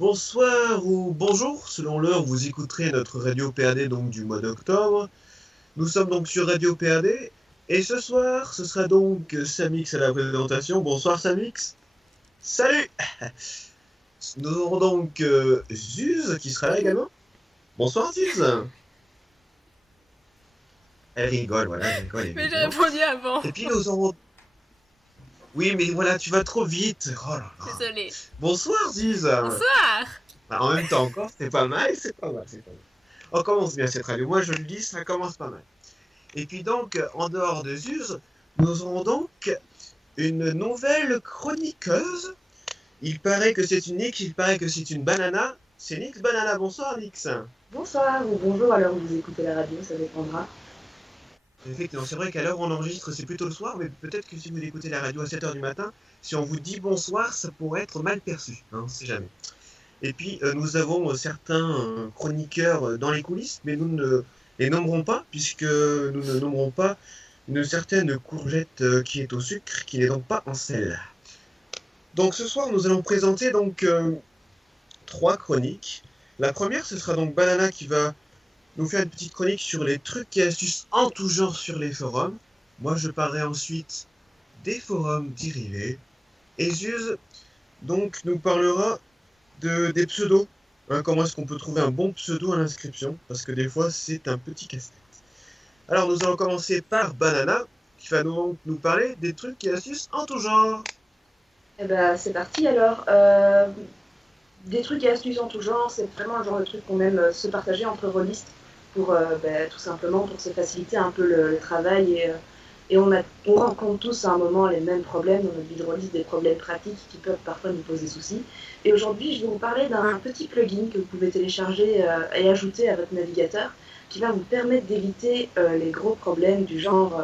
Bonsoir ou bonjour, selon l'heure où vous écouterez notre radio PAD donc du mois d'octobre. Nous sommes donc sur Radio PAD et ce soir, ce sera donc Samix à la présentation. Bonsoir Samix. Salut. Nous aurons donc Zuz qui sera là également. Bonsoir Zuz. Elle rigole, voilà, elle rigole Mais j'ai évidemment. répondu avant. Et puis nous aurons... Oui, mais voilà, tu vas trop vite. Oh là là. Désolée. Bonsoir Zuz. Bonsoir. Bah, en même temps encore, c'est pas mal, c'est pas mal, c'est pas mal. On commence bien cette radio. Moi, je le dis, ça commence pas mal. Et puis donc, en dehors de Zuz, nous aurons donc une nouvelle chroniqueuse. Il paraît que c'est une Nix, il paraît que c'est une banana. C'est Nix Banana. Bonsoir Nix. Bonsoir ou bonjour à l'heure où vous écoutez la radio, ça dépendra. Effectivement, c'est vrai qu'à l'heure où on enregistre, c'est plutôt le soir, mais peut-être que si vous écoutez la radio à 7h du matin, si on vous dit bonsoir, ça pourrait être mal perçu. Hein, on sait jamais. Et puis, nous avons certains chroniqueurs dans les coulisses, mais nous ne les nommerons pas, puisque nous ne nommerons pas une certaine courgette qui est au sucre, qui n'est donc pas en sel. Donc ce soir, nous allons présenter donc 3 chroniques. La première, ce sera donc Banana qui va nous faire une petite chronique sur les trucs et astuces en tout genre sur les forums. Moi, je parlerai ensuite des forums dérivés. Et Zuz, donc, nous parlera des pseudos. Hein, comment est-ce qu'on peut trouver un bon pseudo à l'inscription? Parce que des fois, c'est un petit casse-tête. Alors, nous allons commencer par Banana, qui va nous parler des trucs et astuces en tout genre. Eh ben c'est parti alors. Des trucs et astuces en tout genre, c'est vraiment le genre de truc qu'on aime se partager entre rôlistes pour tout simplement pour se faciliter un peu le travail et on rencontre tous à un moment les mêmes problèmes dans notre vie de rôliste, des problèmes pratiques qui peuvent parfois nous poser souci. Et aujourd'hui, je vais vous parler d'un petit plugin que vous pouvez télécharger et ajouter à votre navigateur qui va vous permettre d'éviter les gros problèmes du genre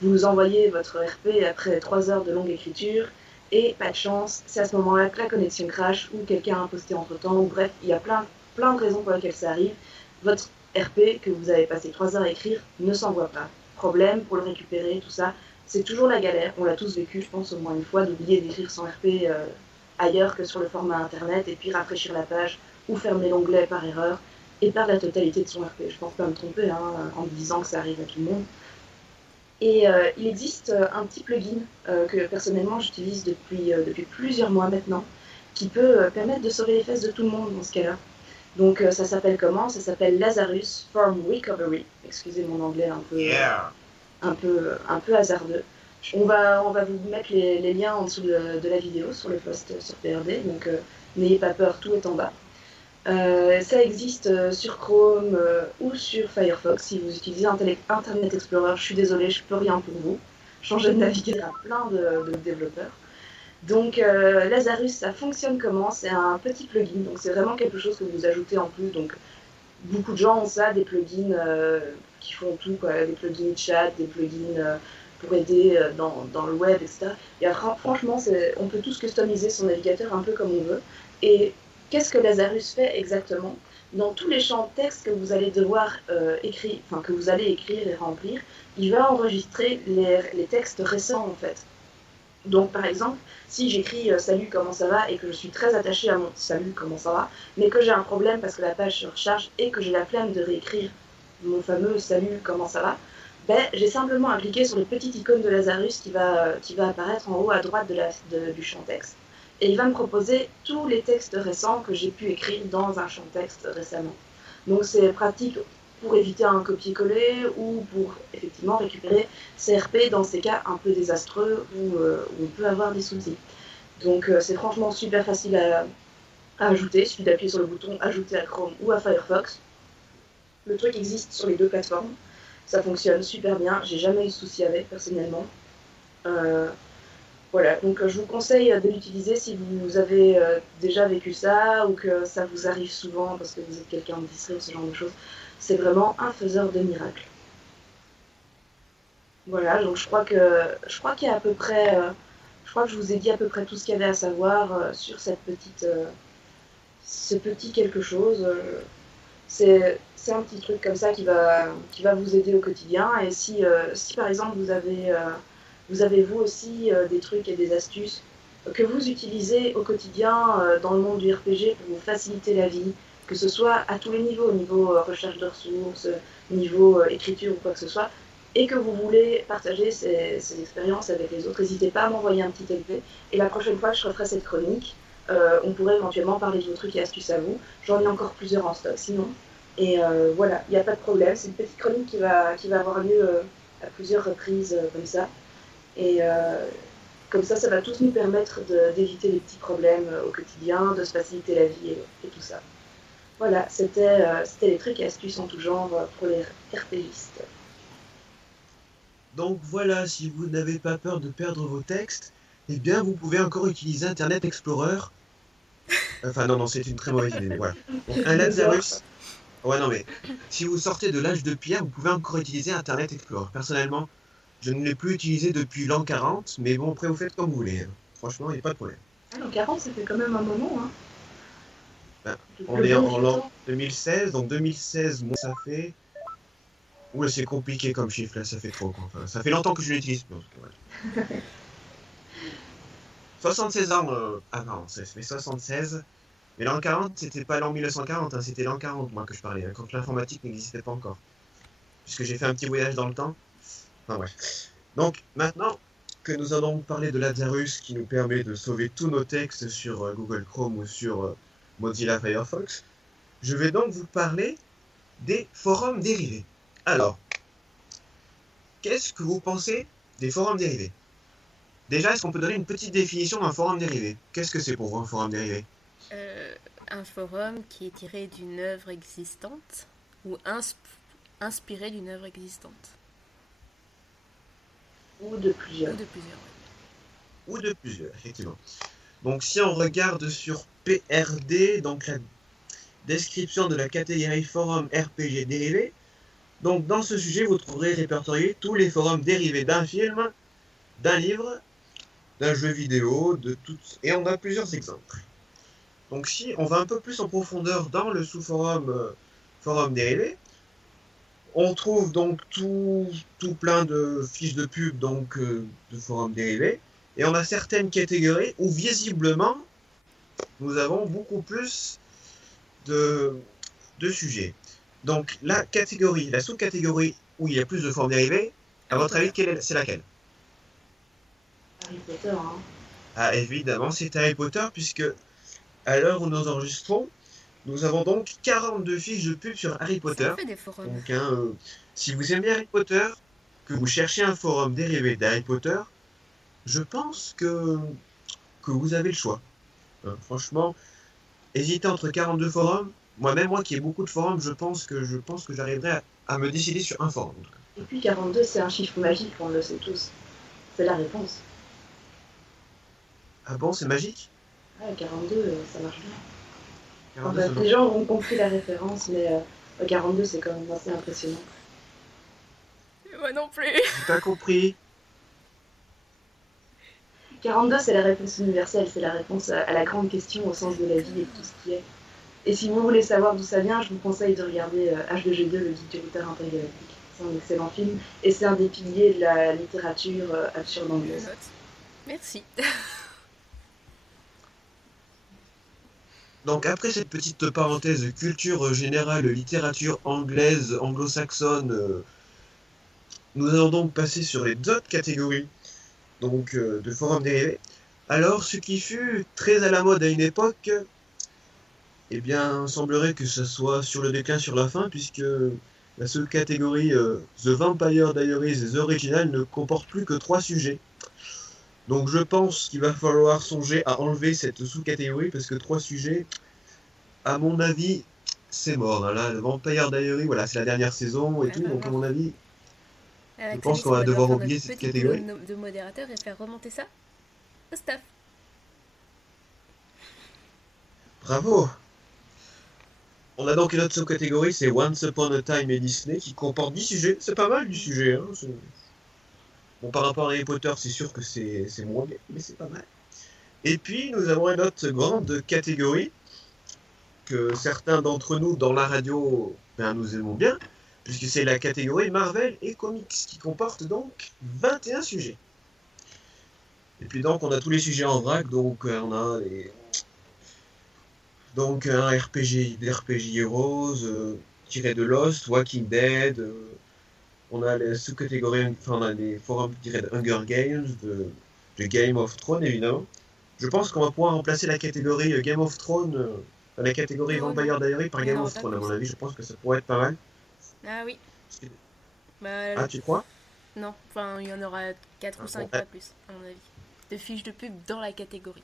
vous envoyez votre RP après 3 heures de longue écriture et pas de chance, c'est à ce moment-là que la connexion crash ou quelqu'un a imposté entre-temps, ou bref, il y a plein de raisons pour lesquelles ça arrive. Votre RP que vous avez passé 3 heures à écrire ne s'envoie pas. Problème pour le récupérer, tout ça, c'est toujours la galère. On l'a tous vécu, je pense, au moins une fois, d'oublier d'écrire son RP ailleurs que sur le format internet et puis rafraîchir la page ou fermer l'onglet par erreur et perdre la totalité de son RP. Je pense pas me tromper en me disant que ça arrive à tout le monde. Et il existe un petit plugin que personnellement j'utilise depuis plusieurs mois maintenant, qui peut permettre de sauver les fesses de tout le monde dans ce cas-là. Donc ça s'appelle comment? Ça s'appelle Lazarus Form Recovery. Excusez mon anglais un peu hasardeux. On va vous mettre les liens en dessous de la vidéo sur le post sur PRD, donc n'ayez pas peur, tout est en bas. Ça existe sur Chrome ou sur Firefox. Si vous utilisez Internet Explorer, je suis désolée, je peux rien pour vous. Changer de navigateur à plein de développeurs. Donc Lazarus, ça fonctionne comment? C'est un petit plugin, donc c'est vraiment quelque chose que vous ajoutez en plus. Donc beaucoup de gens ont ça, des plugins qui font tout, quoi. Des plugins chat, des plugins pour aider dans le web, etc. Et franchement, on peut tous customiser son navigateur un peu comme on veut. Et qu'est-ce que Lazarus fait exactement? Dans tous les champs de texte que vous allez devoir que vous allez écrire et remplir, il va enregistrer les textes récents en fait. Donc par exemple, si j'écris salut comment ça va et que je suis très attachée à mon salut comment ça va, mais que j'ai un problème parce que la page se recharge et que j'ai la flemme de réécrire mon fameux salut comment ça va, j'ai simplement à cliquer sur le petit icône de Lazarus qui va apparaître en haut à droite du champ texte. Et il va me proposer tous les textes récents que j'ai pu écrire dans un champ texte récemment. Donc c'est pratique pour éviter un copier-coller ou pour effectivement récupérer ses RP dans ces cas un peu désastreux où on peut avoir des soucis. Donc c'est franchement super facile à ajouter. Il suffit d'appuyer sur le bouton ajouter à Chrome ou à Firefox. Le truc existe sur les deux plateformes. Ça fonctionne super bien. J'ai jamais eu de soucis avec personnellement. Voilà, donc je vous conseille de l'utiliser si vous avez déjà vécu ça ou que ça vous arrive souvent parce que vous êtes quelqu'un de distrait ou ce genre de choses. C'est vraiment un faiseur de miracles. Voilà, donc je crois qu'il y a à peu près, je crois que je vous ai dit à peu près tout ce qu'il y avait à savoir sur ce petit quelque chose. C'est un petit truc comme ça qui va vous aider au quotidien. Et si par exemple vous avez vous aussi des trucs et des astuces que vous utilisez au quotidien dans le monde du RPG pour vous faciliter la vie, que ce soit à tous les niveaux, niveau recherche de ressources, niveau écriture ou quoi que ce soit, et que vous voulez partager ces expériences avec les autres, n'hésitez pas à m'envoyer un petit LP. Et la prochaine fois que je referai cette chronique, on pourrait éventuellement parler de vos trucs et astuces à vous. J'en ai encore plusieurs en stock sinon. Et voilà, il n'y a pas de problème. C'est une petite chronique qui va avoir lieu à plusieurs reprises comme ça. Et comme ça va tous nous permettre d'éviter les petits problèmes au quotidien, de se faciliter la vie et tout ça. Voilà, c'était les trucs et astuces en tout genre pour les RPGistes. Donc voilà, si vous n'avez pas peur de perdre vos textes, eh bien vous pouvez encore utiliser Internet Explorer. Enfin non, c'est une très mauvaise idée, voilà. Donc un Lazarus... Ouais non mais, si vous sortez de l'âge de pierre, vous pouvez encore utiliser Internet Explorer. Personnellement, je ne l'ai plus utilisé depuis l'an 40, mais bon, après vous faites comme vous voulez. Franchement, il n'y a pas de problème. Ah, l'an 40, ça fait quand même un moment, hein. Ben, on est en l'an 2016, donc 2016, moi ça fait... Ouais, c'est compliqué comme chiffre, là, ça fait trop. Enfin, ça fait longtemps que je l'utilise. Ouais. 76 ans avant, ça fait 76. Mais l'an 40, c'était pas l'an 1940, hein, c'était l'an 40, moi, que je parlais, hein, quand l'informatique n'existait pas encore. Puisque j'ai fait un petit voyage dans le temps. Enfin, bref. Donc, maintenant que nous allons parler de Lazarus, qui nous permet de sauver tous nos textes sur Google Chrome ou sur Mozilla Firefox, je vais donc vous parler des forums dérivés. Alors, qu'est-ce que vous pensez des forums dérivés? Déjà, est-ce qu'on peut donner une petite définition d'un forum dérivé? Qu'est-ce que c'est pour vous un forum dérivé? Un forum qui est tiré d'une œuvre existante ou inspiré d'une œuvre existante. Ou de plusieurs. Ou de plusieurs, effectivement. Donc si on regarde sur PRD, donc la description de la catégorie forum RPG dérivé, donc dans ce sujet, vous trouverez répertoriés tous les forums dérivés d'un film, d'un livre, d'un jeu vidéo, de toutes... Et on a plusieurs exemples. Donc si on va un peu plus en profondeur dans le sous-forum forum dérivé, on trouve donc tout plein de fiches de pub donc, de forums dérivés. Et on a certaines catégories où visiblement, nous avons beaucoup plus de sujets. Donc la sous-catégorie où il y a plus de formes dérivées, à votre avis, c'est laquelle? Harry Potter, hein. Ah, évidemment, c'est Harry Potter, puisque à l'heure où nous enregistrons, nous avons donc 42 fiches de pub sur Harry Potter. Ça fait des forums. Donc, si vous aimez Harry Potter, que vous cherchez un forum dérivé d'Harry Potter, je pense que vous avez le choix. Franchement, hésitez entre 42 forums. Moi qui ai beaucoup de forums, je pense que j'arriverai à me décider sur un forum. Et puis 42, c'est un chiffre magique, on le sait tous. C'est la réponse. Ah bon, c'est magique? Ouais, 42, ça marche bien. 42, Enfin, les gens auront compris la référence, mais 42, c'est quand même assez impressionnant. Moi non plus. J'ai pas compris. 42, c'est la réponse universelle, c'est la réponse à la grande question au sens de la vie et de tout ce qui est. Et si vous voulez savoir d'où ça vient, je vous conseille de regarder H2G2, le guide du routeur intergalactique. C'est un excellent film, et c'est un des piliers de la littérature absurde anglaise. Merci. Donc après cette petite parenthèse culture générale, littérature anglaise, anglo-saxonne, nous allons donc passer sur les autres catégories donc, de forums dérivés. Alors ce qui fut très à la mode à une époque, eh bien semblerait que ce soit sur le déclin sur la fin, puisque la seule catégorie The Vampire Diaries The Original ne comporte plus que 3 sujets. Donc je pense qu'il va falloir songer à enlever cette sous-catégorie, parce que 3 sujets, à mon avis, c'est mort. Hein. Là, le Vampire Diaries, voilà, c'est la dernière saison et tout, donc à mon avis, je pense qu'on va devoir oublier cette catégorie. De modérateur et faire remonter ça au staff. Bravo! On a donc une autre sous-catégorie, c'est Once Upon a Time et Disney, qui comporte 10 sujets. C'est pas mal du sujet, hein. Bon, par rapport à Harry Potter, c'est sûr que c'est moins bien, mais c'est pas mal. Et puis, nous avons une autre grande catégorie, que certains d'entre nous, dans la radio, nous aimons bien, puisque c'est la catégorie Marvel et Comics, qui comporte donc 21 sujets. Et puis donc on a tous les sujets en vrac, donc on a donc un des RPG Heroes, tiré de Lost, Walking Dead, on a les sous-catégories, enfin on a les forums tirés de Hunger Games, de Game of Thrones évidemment. Je pense qu'on va pouvoir remplacer la catégorie Game of Thrones, la catégorie Non, Vampire Diaries par Game non, of pas Thrones à plus. mon avis, je pense que ça pourrait être pas mal. Ah oui. Bah, Ah tu crois? non, enfin, il y en aura 4 ou Ah, 5, bon, pas plus, à mon avis. De fiches de pub dans la catégorie.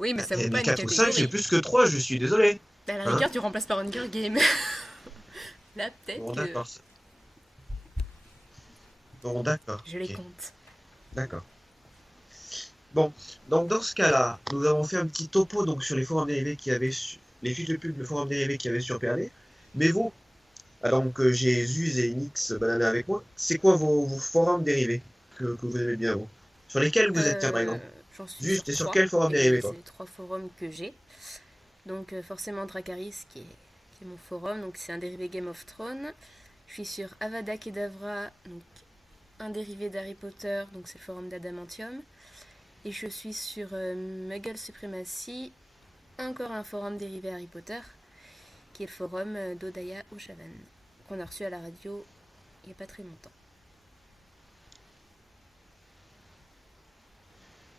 Oui, mais ça vaut pas mais une 4 ou 5 c'est catégorie. plus que 3, je suis désolé. À la Hein? rigueur, tu remplaces par Hunger Game. Là, peut-être Bon que d'accord. Bon d'accord. je les Ok. compte. D'accord. Bon, donc dans ce cas-là, nous avons fait un petit topo donc sur les forums dérivés qui avaient les fiches de pub de forums dérivés qui avaient sur PRD. Mais vous, donc j'ai Zuz et Nix Banana avec moi. C'est quoi vos forums dérivés que vous aimez bien vous? Sur lesquels vous êtes, tiens par exemple. J'en suis Zuz, sur t'es sur 3. quel forum dérivé Et toi? c'est les 3 forums que j'ai. Donc forcément Dracarys qui est mon forum. Donc c'est un dérivé Game of Thrones. Je suis sur Avada Kedavra, donc un dérivé d'Harry Potter, donc c'est le forum d'Adamantium. Et je suis sur Muggle Supremacy, encore un forum dérivé Harry Potter, qui est le forum d'Odaya Oshavan, qu'on a reçu à la radio il n'y a pas très longtemps.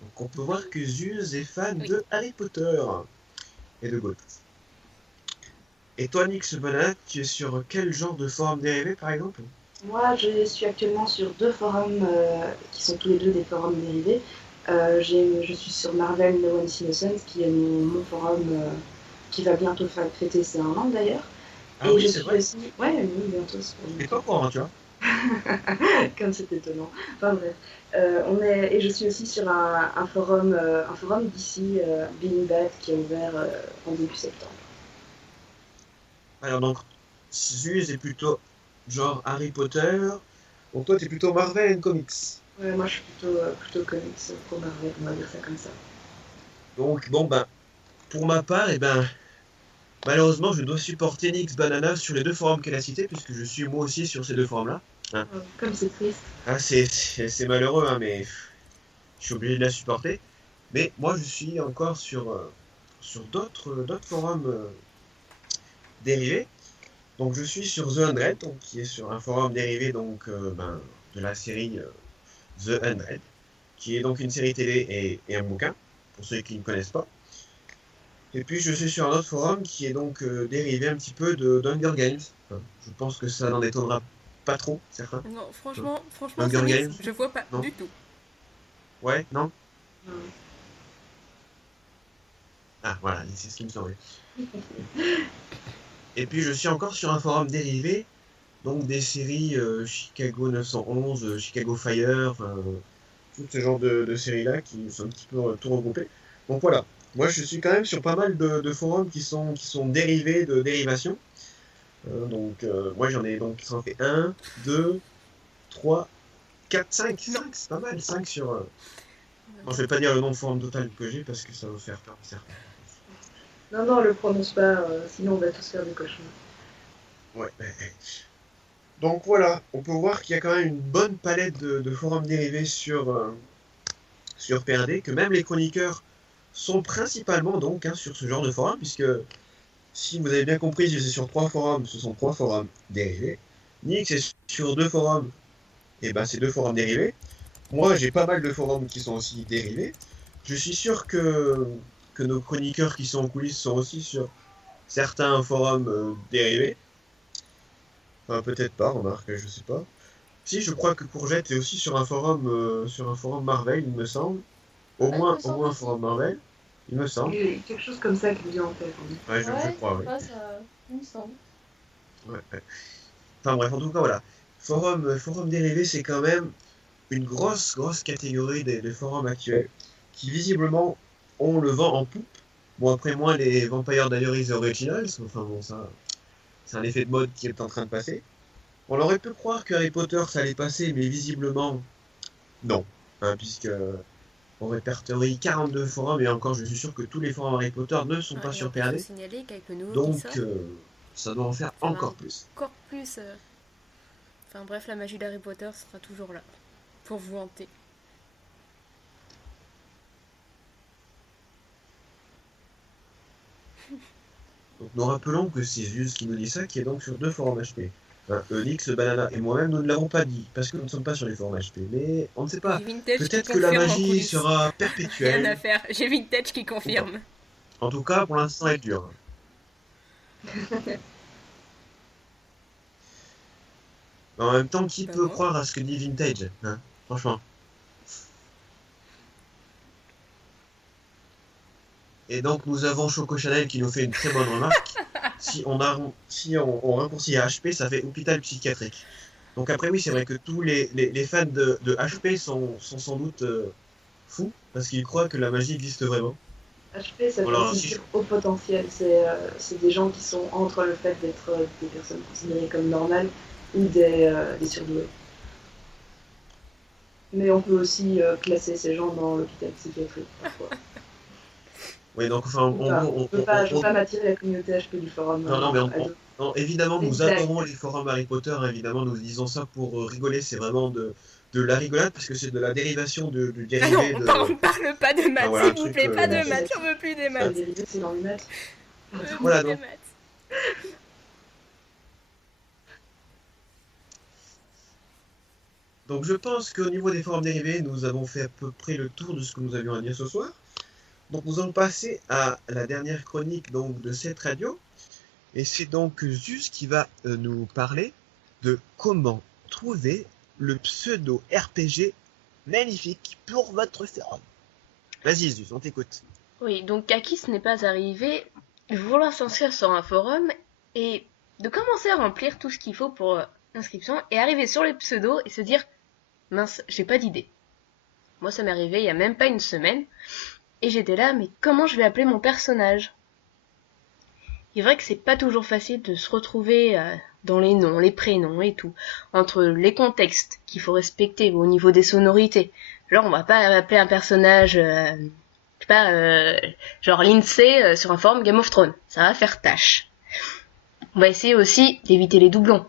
Donc on peut voir que Zuz est fan Oui. de Harry Potter et de Goth. Et toi Nix Banana, tu es sur quel genre de forum dérivé par exemple? Moi, je suis actuellement sur 2 forums qui sont tous les deux des forums dérivés. Je suis sur Marvel No One's Innocence, qui est mon forum qui va bientôt fêter ses 1 an d'ailleurs. Ah Et oui, je c'est suis vrai. aussi. Ouais, oui, bientôt. Et toi courant, tu vois? Comme c'est étonnant. Enfin bref. Et je suis aussi sur un forum d'ici, Being Bad, qui est ouvert en début septembre. Alors donc, Zuz est plutôt genre Harry Potter. Donc toi, t'es plutôt Marvel and Comics. Ouais, moi, je suis plutôt comics pour Marvel, on va dire ça comme ça. Donc bon ben, pour ma part, eh ben, malheureusement, je dois supporter Nix Banana sur les deux forums qu'elle a cités, puisque je suis moi aussi sur ces deux forums-là. Hein. Comme c'est triste. Ah, c'est malheureux, hein, mais je suis obligé de la supporter. Mais moi, je suis encore sur d'autres forums dérivés. Donc je suis sur The 100, donc, qui est sur un forum dérivé donc, de la série The 100, qui est donc une série télé et un bouquin, pour ceux qui ne connaissent pas. Et puis je suis sur un autre forum qui est donc dérivé un petit peu d'Hunger Games. Enfin, je pense que ça n'en étonnera pas trop, certains. Non, franchement, Hunger ça Games? je vois pas Non. du tout. Ouais, non? Ouais. Ah voilà, c'est ce qui me semblait. Et puis je suis encore sur un forum dérivé, donc des séries Chicago 911, Chicago Fire, enfin, tout ce genre de séries-là qui sont un petit peu tout regroupées. Donc voilà, moi je suis quand même sur pas mal de forums qui sont dérivés de dérivations. Donc moi j'en ai donc ça en fait 1, 2, 3, 4, 5, Non. 5, c'est pas mal, 5 sur... Bon, je vais pas dire le nombre de forums total que j'ai parce que ça va faire peur à certains. Non, le prononce pas, sinon on va tous faire des cauchemars. Ouais. Donc voilà, on peut voir qu'il y a quand même une bonne palette de forums dérivés sur PRD, que même les chroniqueurs sont principalement donc sur ce genre de forum, puisque si vous avez bien compris, je suis sur 3 forums, ce sont 3 forums dérivés. Nix est sur 2 forums, et ben c'est 2 forums dérivés. Moi j'ai pas mal de forums qui sont aussi dérivés. Je suis sûr que nos chroniqueurs qui sont en coulisses sont aussi sur certains forums dérivés. Enfin, peut-être pas, remarque, je sais pas. Si, je crois que Courgette est aussi sur un forum Marvel, il me semble. Au Ouais, il moins me semble un aussi. forum Marvel, il me semble. Il y a quelque chose comme ça qui me vient en tête. Oui. Ouais, je crois, oui. Ouais, ça, il me semble. Ouais. Enfin bref, en tout cas, voilà. Forum dérivé, c'est quand même une grosse catégorie de forums actuels qui, visiblement, ont le vent en poupe. Bon, après, moi, les Vampire Diaries Originals, enfin bon, ça, c'est un effet de mode qui est en train de passer. On aurait pu croire que Harry Potter ça allait passer, mais visiblement non. Hein, puisque on répertorie 42 forums, et encore je suis sûr que tous les forums Harry Potter ne sont Ah, pas et sur en plus, faut PRD, signaler qu'avec le nouveau qui donc sort, ça doit en faire ça va encore plus. encore plus. Enfin bref, la magie d'Harry Potter sera toujours là. pour vous hanter. Donc, nous rappelons que c'est Zeus qui nous dit ça, qui est donc sur 2 forums HP. Enfin, Nix, Banana et moi-même, nous ne l'avons pas dit, parce que nous ne sommes pas sur les forums HP. Mais on ne sait pas. J'ai Vintage Peut-être qui que la confirme en magie coulisses. sera Rien à perpétuelle. faire. J'ai Vintage qui confirme. En tout cas, pour l'instant, elle dure. Mais en même temps, qui Bah peut non. croire à ce que dit Vintage, hein, franchement. Et donc, nous avons Choco Chanel qui nous fait une très bonne remarque. Si on raccourcit à HP, ça fait hôpital psychiatrique. Donc après, oui, c'est vrai que tous les fans de HP sont sans doute fous, parce qu'ils croient que la magie existe vraiment. HP, ça Voilà, veut si dire haut potentiel. C'est des gens qui sont entre le fait d'être des personnes considérées comme normales ou des surdoués. Mais on peut aussi classer ces gens dans l'hôpital psychiatrique parfois. Oui, donc enfin, en Enfin, gros, je veux pas m'attirer la communauté HP du forum. non, mais à deux. non, évidemment, C'est nous blague. adorons les forums Harry Potter, hein, évidemment, nous disons ça pour rigoler, c'est vraiment de la rigolade, parce que c'est de la dérivation du Ah non, dérivé on de... parle pas de maths, Ah, voilà, un s'il vous truc, plaît, pas de bon, maths, j'en veux plus des C'est maths. dérivé, c'est dans les maths. J'en veux plus Voilà, des donc. maths. Donc je pense qu'au niveau des formes dérivées, nous avons fait à peu près le tour de ce que nous avions à dire ce soir. Donc nous allons passer à la dernière chronique donc, de cette radio. Et c'est donc Zeus qui va nous parler de comment trouver le pseudo RPG magnifique pour votre forum. Vas-y Zeus, on t'écoute. Oui, donc à qui ce n'est pas arrivé de vouloir s'inscrire sur un forum et de commencer à remplir tout ce qu'il faut pour l'inscription et arriver sur les pseudos et se dire « Mince, j'ai pas d'idée ». Moi, ça m'est arrivé il y a même pas une semaine et j'étais là, mais comment je vais appeler mon personnage ? Il est vrai que c'est pas toujours facile de se retrouver dans les noms, les prénoms et tout, entre les contextes qu'il faut respecter au niveau des sonorités. Genre, on va pas appeler un personnage, je sais pas, genre Lindsay sur un forum Game of Thrones. Ça va faire tâche. On va essayer aussi d'éviter les doublons.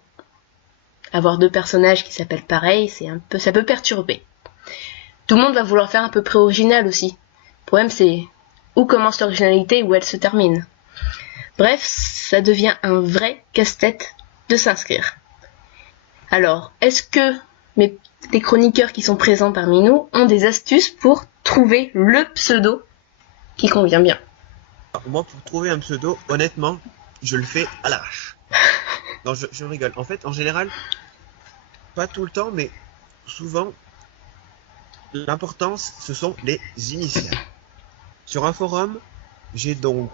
Avoir 2 personnages qui s'appellent pareil, ça peut perturber. Tout le monde va vouloir faire à peu près original aussi. Le problème c'est où commence l'originalité et où elle se termine. Bref, ça devient un vrai casse-tête de s'inscrire. Alors, est-ce que les chroniqueurs qui sont présents parmi nous ont des astuces pour trouver le pseudo qui convient bien ? Alors, moi, pour trouver un pseudo, honnêtement, je le fais à l'arrache. Non, je rigole. En fait, en général, pas tout le temps, mais souvent, l'importance, ce sont les initiales. Sur un forum, j'ai donc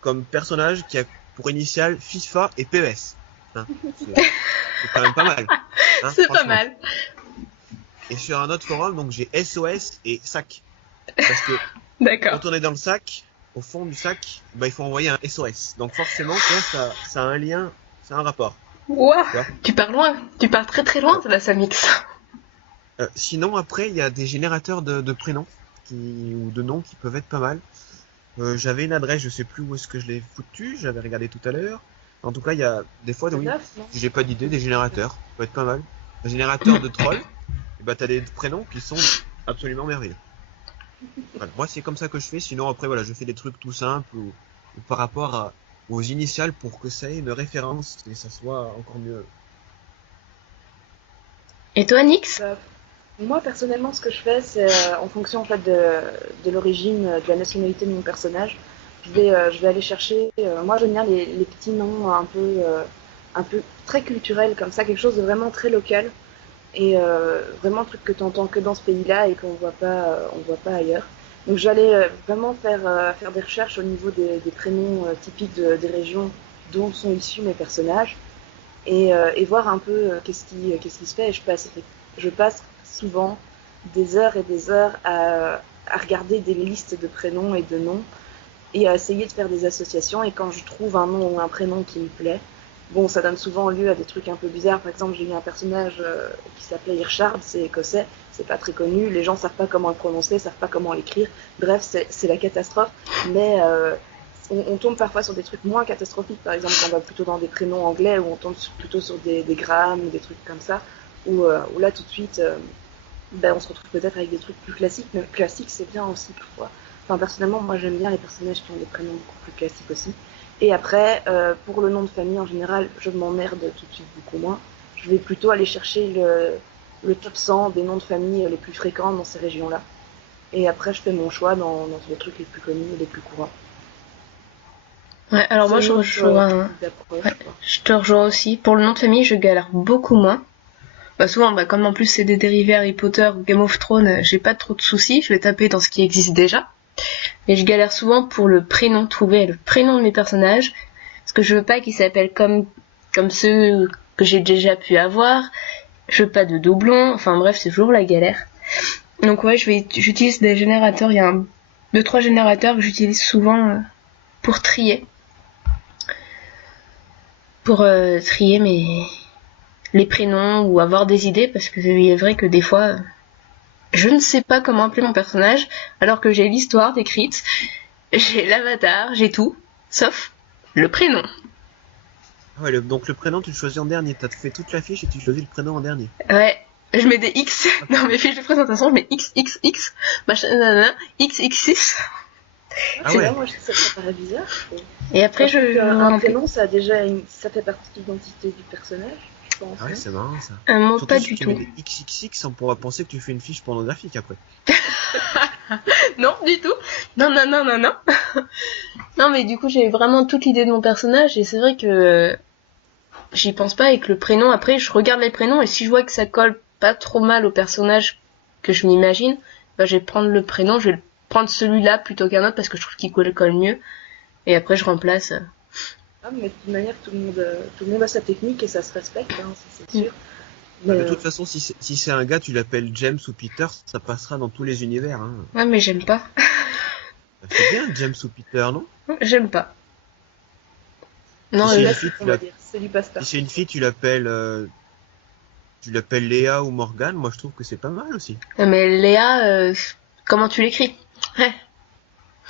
comme personnage qui a pour initiale FIFA et PES. Hein, c'est quand même pas mal. Hein, C'est pas franchement. mal. Et sur un autre forum, donc j'ai SOS et SAC. Parce que D'accord. quand on est dans le sac, au fond du sac, bah, il faut envoyer un SOS. Donc forcément, ça a un lien, ça a un rapport. Ouah, Tu vois. tu pars loin. Tu pars très très loin de la Samix. Sinon, après, il y a des générateurs de prénoms ou de noms qui peuvent être pas mal. J'avais une adresse, je sais plus où est-ce que je l'ai foutu, j'avais regardé tout à l'heure. En tout cas, il y a des fois, oui, j'ai pas d'idée, des générateurs, ça peut être pas mal. Un générateur de trolls, et bah t'as des prénoms qui sont absolument merveilleux. Voilà, moi c'est comme ça que je fais, sinon après voilà, je fais des trucs tout simples ou par rapport aux initiales pour que ça ait une référence et ça soit encore mieux. Et toi, Nix ? Moi, personnellement, ce que je fais, c'est en fonction en fait, de l'origine, de la nationalité de mon personnage, je vais aller chercher. Moi, j'aime bien les petits noms un peu très culturels, comme ça, quelque chose de vraiment très local. Et vraiment un truc que tu entends que dans ce pays-là et qu'on voit pas ailleurs. Donc, j'allais vraiment faire des recherches au niveau des prénoms typiques des régions dont sont issus mes personnages et voir un peu qu'est-ce qui se fait. Et je passe souvent des heures et des heures à regarder des listes de prénoms et de noms et à essayer de faire des associations. Et quand je trouve un nom ou un prénom qui me plaît, bon, ça donne souvent lieu à des trucs un peu bizarres. Par exemple, j'ai eu un personnage qui s'appelait Hirschard, c'est écossais, c'est pas très connu, les gens savent pas comment le prononcer, savent pas comment l'écrire. Bref, c'est la catastrophe. Mais on tombe parfois sur des trucs moins catastrophiques. Par exemple, quand on va plutôt dans des prénoms anglais où on tombe plutôt sur des Graham ou des trucs comme ça. où là tout de suite, on se retrouve peut-être avec des trucs plus classiques, mais classique c'est bien aussi parfois. Enfin, personnellement, moi j'aime bien les personnages qui ont des prénoms beaucoup plus classiques aussi. Et après, pour le nom de famille en général, je m'emmerde tout de suite beaucoup moins. Je vais plutôt aller chercher le top 100 des noms de famille les plus fréquents dans ces régions-là. Et après, je fais mon choix dans les trucs les plus connus et les plus courants. Ouais, alors moi je te rejoins aussi. Pour le nom de famille, je galère beaucoup moins. Souvent, comme en plus c'est des dérivés Harry Potter ou Game of Thrones, j'ai pas trop de soucis, je vais taper dans ce qui existe déjà. Mais je galère souvent pour le prénom, trouver le prénom de mes personnages, parce que je veux pas qu'ils s'appellent comme ceux que j'ai déjà pu avoir. Je veux pas de doublons, enfin bref, c'est toujours la galère. Donc ouais, j'utilise des générateurs, il y a 2-3 générateurs que j'utilise souvent pour trier. Pour trier les prénoms ou avoir des idées, parce que il est vrai que des fois je ne sais pas comment appeler mon personnage alors que j'ai l'histoire décrite, j'ai l'avatar, j'ai tout sauf le prénom. Ouais, donc le prénom tu le choisis en dernier, t'as fait toute la fiche et tu choisis le prénom en dernier. Ouais, je mets des X dans mes fiches de présentation, je mets XXX, machin, nanana, XXX. Ah ouais, moi ça paraît bizarre. Et après un prénom ça fait partie de l'identité du personnage. Ah ouais, c'est marrant ça. Surtout pas si du tu tout. mets des XXX, on pourra penser que tu fais une fiche pornographique après. Non, du tout. Non. Non, mais du coup, j'ai vraiment toute l'idée de mon personnage et c'est vrai que j'y pense pas avec le prénom. Après, je regarde les prénoms et si je vois que ça colle pas trop mal au personnage que je m'imagine, je vais prendre le prénom, je vais prendre celui-là plutôt qu'un autre parce que je trouve qu'il colle mieux. Et après, je remplace. Ah, mais de toute manière, tout le monde a sa technique et ça se respecte, hein, c'est sûr. Mais de toute façon, si c'est un gars, tu l'appelles James ou Peter, ça passera dans tous les univers. Hein. Ouais, mais j'aime pas. C'est bien James ou Peter, non? J'aime pas. Non, si c'est une fille, tu l'appelles Léa ou Morgane. Moi, je trouve que c'est pas mal aussi. Mais Léa, comment tu l'écris? Ouais.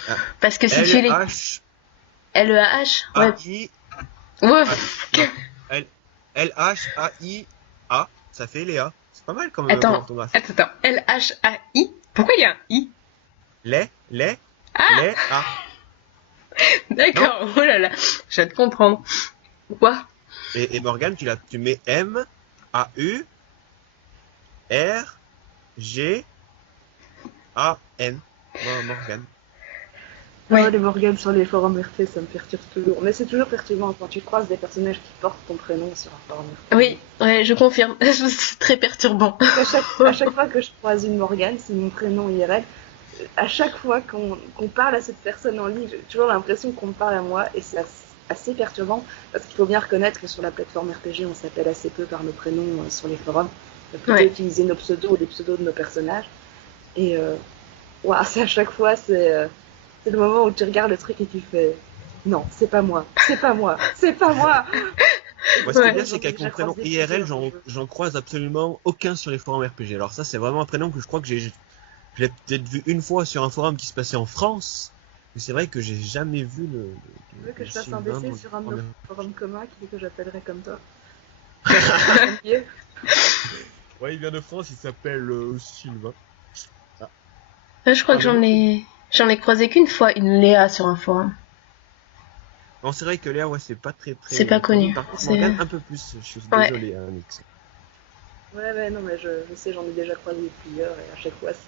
Ah. Parce que si tu l'écris... L-E-A-H. Ouais. Ouais. L-H-A-I-A, ça fait Léa. C'est pas mal quand même. Attends. L-H-A-I. Pourquoi il y a un I? Léa. D'accord, oh là là, je vais te comprendre. Quoi? Et Morgane, tu mets M-A-U-R-G-A-N. Morgane. Ouais. Les Morgane sur les forums RP, ça me perturbe toujours. Mais c'est toujours perturbant quand tu croises des personnages qui portent ton prénom sur un forum RP. Oui, ouais, je confirme. C'est très perturbant. À chaque fois que je croise une Morgane, c'est mon prénom IRL. À chaque fois qu'on parle à cette personne en ligne, j'ai toujours l'impression qu'on me parle à moi et c'est assez perturbant parce qu'il faut bien reconnaître que sur la plateforme RPG, on s'appelle assez peu par nos prénoms sur les forums. On peut plutôt utiliser nos pseudos ou les pseudos de nos personnages. Et à chaque fois, c'est le moment où tu regardes le truc et tu fais non, c'est pas moi. Moi, ce qui est bien, c'est qu'avec mon prénom IRL, j'en croise absolument aucun sur les forums RPG. Alors ça, c'est vraiment un prénom que je crois que je l'ai peut-être vu une fois sur un forum qui se passait en France, mais c'est vrai que j'ai jamais vu le tu veux que je fasse un BC sur un de nos forums communs qui dit que j'appellerai comme toi? Ouais, il vient de France, il s'appelle Sylvain. Je crois que j'en ai croisé qu'une fois une Léa sur un forum. Non, c'est vrai que Léa, ouais, c'est pas très. C'est pas connu. Par contre, Morgane, un peu plus. Je suis désolé, Nix. Ouais, non, mais je sais, j'en ai déjà croisé plusieurs et à chaque fois c'est.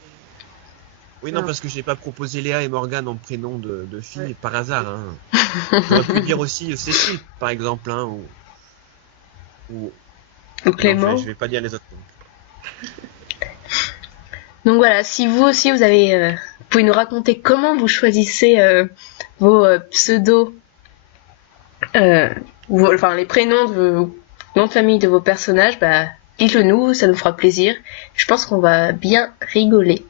Oui, non, parce que j'ai pas proposé Léa et Morgane en prénom de fille par hasard. Hein. J'aurais pu dire aussi Cécile, par exemple, hein, ou Clément. Non, je vais pas dire les autres. Donc voilà, si vous aussi vous avez, vous pouvez nous raconter comment vous choisissez vos pseudos, les prénoms de vos noms de famille de vos personnages, dites-le nous, ça nous fera plaisir. Je pense qu'on va bien rigoler.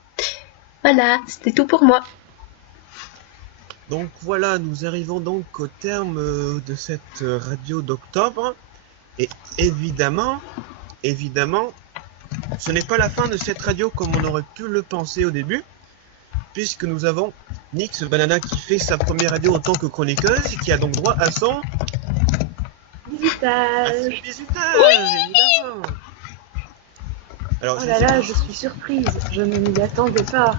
Voilà, c'était tout pour moi. Donc voilà, nous arrivons donc au terme de cette radio d'octobre. Et évidemment, ce n'est pas la fin de cette radio comme on aurait pu le penser au début, puisque nous avons Nix Banana qui fait sa première radio en tant que chroniqueuse et qui a donc droit à son bisutage. Évidemment. Alors, Oh je ne là sais là, pas. je suis surprise. Je ne m'y attendais pas.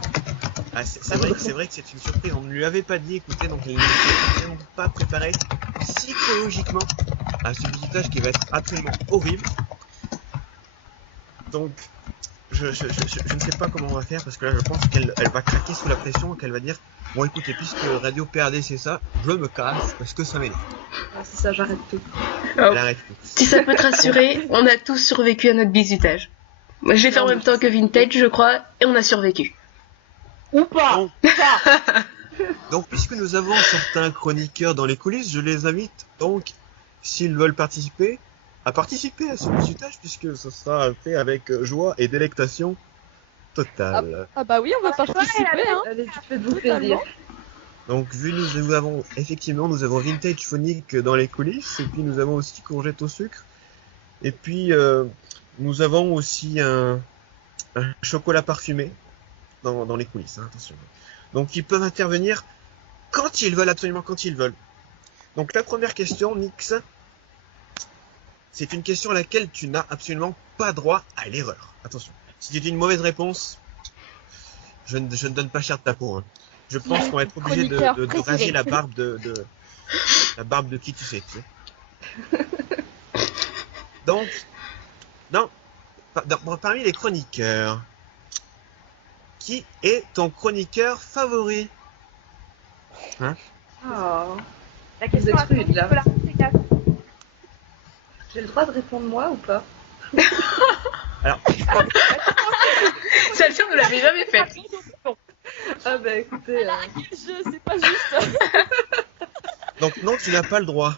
Ah, c'est vrai que c'est une surprise. On ne lui avait pas dit, écoutez, donc elle n'était vraiment pas préparée psychologiquement à ce visitage qui va être absolument horrible. Donc, je ne sais pas comment on va faire parce que là, je pense qu'elle va craquer sous la pression et qu'elle va dire bon, écoutez, puisque Radio PRD c'est ça, je me casse parce que ça m'énerve. Ouais, c'est ça, j'arrête tout. Elle arrête tout. Si ça peut te rassurer, on a tous survécu à notre bisutage. Moi, je l'ai fait en même temps que Vintage, je crois, et on a survécu. Ou pas. Donc, donc, puisque nous avons certains chroniqueurs dans les coulisses, je les invite donc, s'ils veulent participer, à participer à ce visitage puisque ce sera fait avec joie et délectation totale. Ah bah oui, on va participer, hein. Allez, faites-vous Totalement. plaisir. Donc, nous avons Vintage Phonique dans les coulisses, et puis nous avons aussi Courgette au sucre, et puis nous avons aussi un chocolat parfumé dans les coulisses, hein, attention. Donc, ils peuvent intervenir quand ils veulent, absolument quand ils veulent. Donc, la première question, Nix, c'est une question à laquelle tu n'as absolument pas droit à l'erreur. Attention. Si tu dis une mauvaise réponse, je ne donne pas cher de ta peau, hein. Je pense qu'on va être obligé de raser la barbe la barbe de qui tu sais. Donc, parmi les chroniqueurs, qui est ton chroniqueur favori? Hein? Oh, La Vous êtes rude, là. Nicolas, c'est quatre. j'ai le droit de répondre moi ou pas? Alors, Celle-ci, on ne l'avait jamais faite. Ah bah écoutez, Je sais pas juste. donc non, tu n'as pas le droit.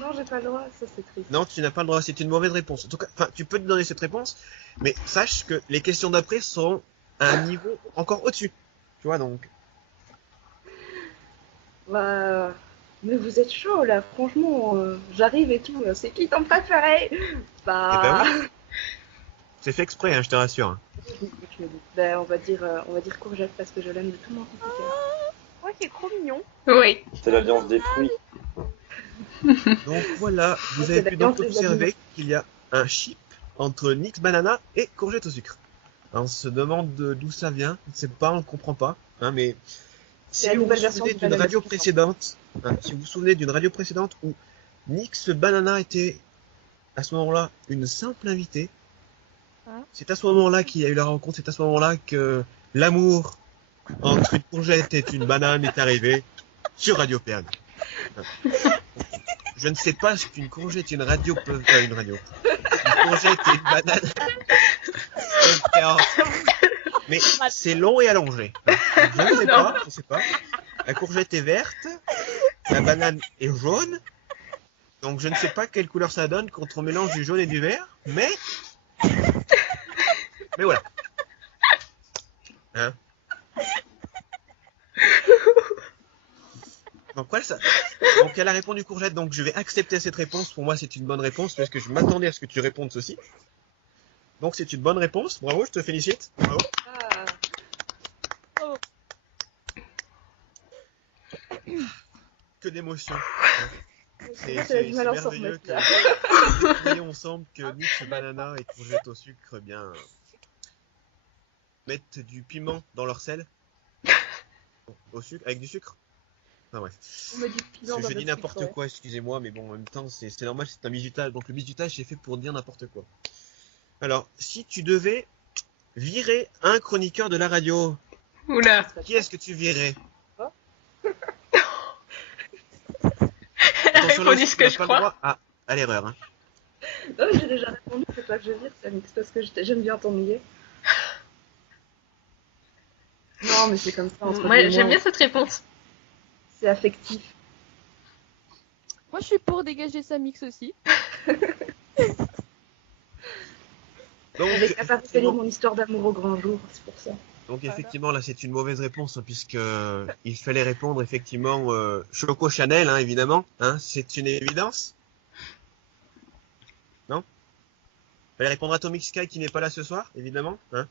non, j'ai pas le droit, ça c'est triste. Non, tu n'as pas le droit, c'est une mauvaise réponse. En tout cas, enfin, tu peux te donner cette réponse, mais sache que les questions d'après seront à un niveau encore au-dessus. Tu vois, donc. Bah, mais vous êtes chaud là, franchement, j'arrive et tout, c'est qui ton préféré? Bah, Eh ben oui. C'est fait exprès, hein, je te rassure. je me doute. Bah, on va dire Courgette parce que je l'aime de tout mon cœur. Ouais, c'est trop mignon. Oui. C'est l'alliance des fruits. Donc voilà, vous C'est avez la pu donc viande des observer animaux. qu'il y a un chip entre Nix Banana et Courgette au sucre. Alors, on se demande d'où ça vient, on ne sait pas, on ne comprend pas, hein, mais C'est si la vous vous nouvelle version souvenez du d'une banana radio spécial. précédente, hein, si vous vous souvenez d'une radio précédente où Nix Banana était à ce moment-là une simple invitée, Hein? c'est à ce moment-là qu'il y a eu la rencontre, c'est à ce moment-là que l'amour entre une courgette et une banane est arrivé sur Radio PRD. Je ne sais pas ce qu'une courgette et une radio peuvent faire, une radio. Une courgette et une banane peuvent faire ensemble. Mais c'est long et allongé. Je ne sais pas. La courgette est verte, la banane est jaune. Donc je ne sais pas quelle couleur ça donne quand on mélange du jaune et du vert, mais voilà. Hein? Donc voilà ça. Donc elle a répondu Courgette, donc je vais accepter cette réponse. Pour moi c'est une bonne réponse parce que je m'attendais à ce que tu répondes ceci. Donc c'est une bonne réponse. Bravo, je te félicite. Bravo. Ah, Que d'émotion. c'est c'est du mal à s'en merveilleux remettre là. que nous voyons ensemble que Nix Banana et Courgette au sucre eh bien mettent du piment dans leur sel. Au sucre, avec du sucre. Enfin bref. On met du piment dans Je dis notre n'importe sucre, quoi, excusez-moi, mais bon, en même temps, c'est normal, c'est un bisutage. Donc le bisutage, c'est fait pour dire n'importe quoi. Alors, si tu devais virer un chroniqueur de la radio, Oula. ouais. qui est-ce que tu virais? Elle a Attention, là répondu aussi, ce tu n'as que je pas le crois. droit à l'erreur. Hein. Non, j'ai déjà répondu, c'est toi que je veux dire, Samix, parce que j'aime bien t'ennuyer. Non, mais c'est comme ça. Entre Moi, nous et j'aime moi, bien cette réponse. C'est affectif. Moi, je suis pour dégager sa mix aussi. Donc, Avec la partie effectivement, mon histoire d'amour au grand jour, c'est pour ça. donc, effectivement, là, c'est une mauvaise réponse, hein, puisque il fallait répondre, effectivement, Choco Chanel, hein, évidemment. Hein, c'est une évidence. Non? Il fallait répondre Atomic Sky qui n'est pas là ce soir, évidemment. Hein.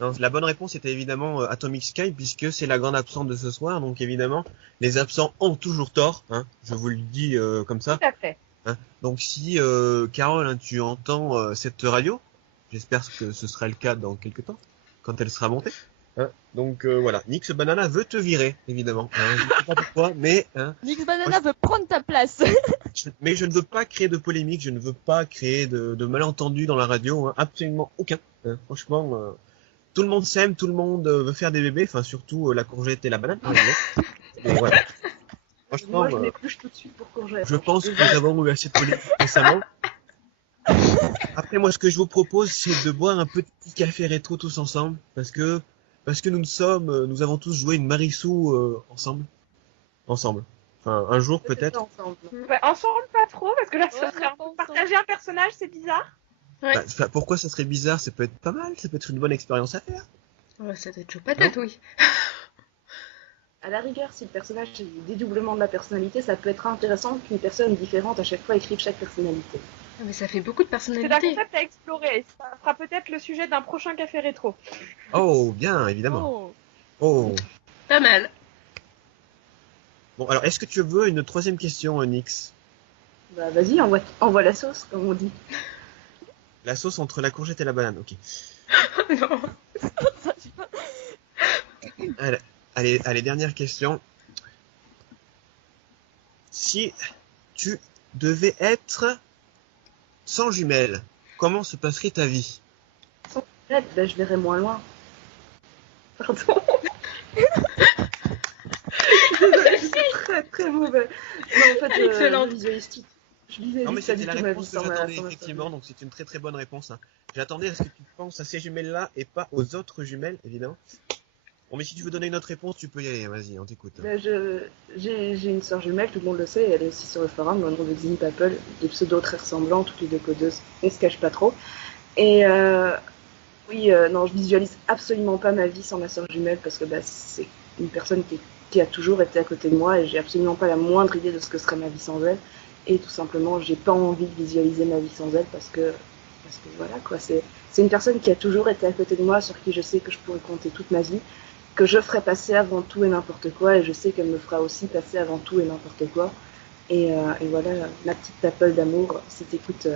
Non, la bonne réponse était évidemment Atomic Sky, puisque c'est la grande absente de ce soir. Donc, évidemment, les absents ont toujours tort. Hein, je vous le dis comme ça. Tout à fait. Hein. Donc si Carole, hein, tu entends cette radio, j'espère que ce sera le cas dans quelques temps, quand elle sera montée. Hein. Donc voilà, Nix Banana veut te virer, évidemment. Hein. Je ne sais pas pourquoi, mais Nix Banana veut prendre ta place. mais je ne veux pas créer de polémique, je ne veux pas créer de malentendus dans la radio, hein, absolument aucun. Hein. Franchement, tout le monde s'aime, tout le monde veut faire des bébés, enfin surtout la courgette et la banane. Mais voilà. Franchement, Moi, je m'épluche tout de suite pour courgette. je pense que nous avons eu assez de polémique récemment. Après, moi, ce que je vous propose, c'est de boire un petit café rétro tous ensemble, parce que nous avons tous joué une Marissou ensemble. Enfin, un jour peut-être. Ensemble. Ouais, ensemble, pas trop, parce que là, ça Ouais, serait un pas peu ensemble. partager un personnage, c'est bizarre. Ouais. Bah, pourquoi ça serait bizarre? Ça peut être pas mal, ça peut être une bonne expérience à faire. Ouais, ça doit être chaud patate, oui. À la rigueur, si le personnage a du dédoublement de la personnalité, ça peut être intéressant qu'une personne différente à chaque fois écrive chaque personnalité. Ah, mais ça fait beaucoup de C'est un personnalités. concept à explorer. Ça sera peut-être le sujet d'un prochain café rétro. Oh, bien, évidemment. Oh. Oh. Pas mal. Bon, alors, est-ce que tu veux une troisième question, Nix? Bah vas-y, envoie la sauce, comme on dit. La sauce entre la courgette et la banane, ok. Non. Allez, dernière question. Si tu devais être sans jumelles, comment se passerait ta vie? Peut-être, bah, je verrai moins loin. Pardon. C'est très très mauvais. Non, en fait, Excellent. je visualise tout. Je visualise Non, mais pas c'était du la tout ma vie réponse que sans ma j'attendais, sans ma effectivement, famille. donc c'est une très très bonne réponse. Hein. J'attendais à ce que tu penses à ces jumelles-là et pas aux autres jumelles, évidemment. Bon, mais si tu veux donner une autre réponse, tu peux y aller, vas-y, on t'écoute. Bah, j'ai une sœur jumelle, tout le monde le sait, elle est aussi sur le forum, dans le groupe de Xini Papel, des pseudos très ressemblants, toutes les deux codeuses, on se cache pas trop. Et oui, non, je visualise absolument pas ma vie sans ma sœur jumelle, parce que bah, c'est une personne qui a toujours été à côté de moi, et j'ai absolument pas la moindre idée de ce que serait ma vie sans elle. Et tout simplement, j'ai pas envie de visualiser ma vie sans elle, parce que voilà, quoi, c'est une personne qui a toujours été à côté de moi, sur qui je sais que je pourrais compter toute ma vie, que je ferai passer avant tout et n'importe quoi, et je sais qu'elle me fera aussi passer avant tout et n'importe quoi. Et voilà, ma petite papole d'amour, si t'écoutes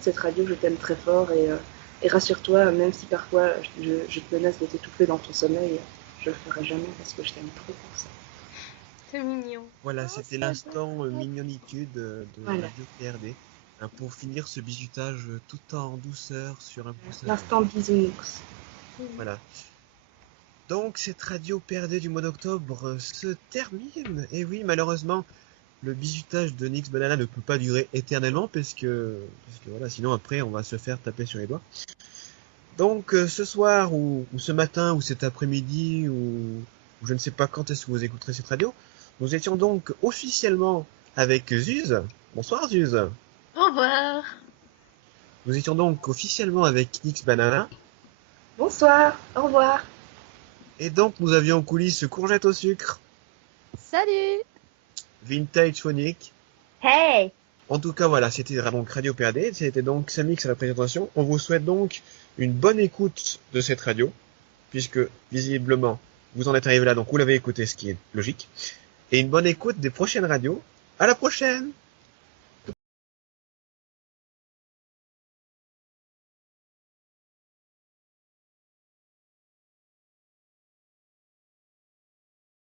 cette radio, je t'aime très fort, et rassure-toi, même si parfois je te menace de t'étouffer dans ton sommeil, je le ferai jamais parce que je t'aime trop pour ça. C'est mignon. Voilà, c'était l'instant mignonitude de Voilà. Radio PRD. Hein, pour finir ce bisutage tout en douceur sur un pouce. L'instant bisounours. Voilà. Donc cette radio PRD du mois d'octobre se termine. Et oui, malheureusement, le bisutage de Nix Banana ne peut pas durer éternellement parce que voilà, sinon après on va se faire taper sur les doigts. Donc ce soir ou ce matin ou cet après-midi ou je ne sais pas quand est-ce que vous écouterez cette radio, nous étions donc officiellement avec Zuz. Bonsoir Zuz. Au revoir. Nous étions donc officiellement avec Nix Banana. Bonsoir, au revoir. Et donc nous avions en coulisses Courgette au sucre, Salut. Vintage Phonique. Hey! En tout cas, voilà, c'était donc Radio PRD, c'était donc Samix à la présentation. On vous souhaite donc une bonne écoute de cette radio, puisque visiblement, vous en êtes arrivé là, donc vous l'avez écouté, ce qui est logique. Et une bonne écoute des prochaines radios. À la prochaine!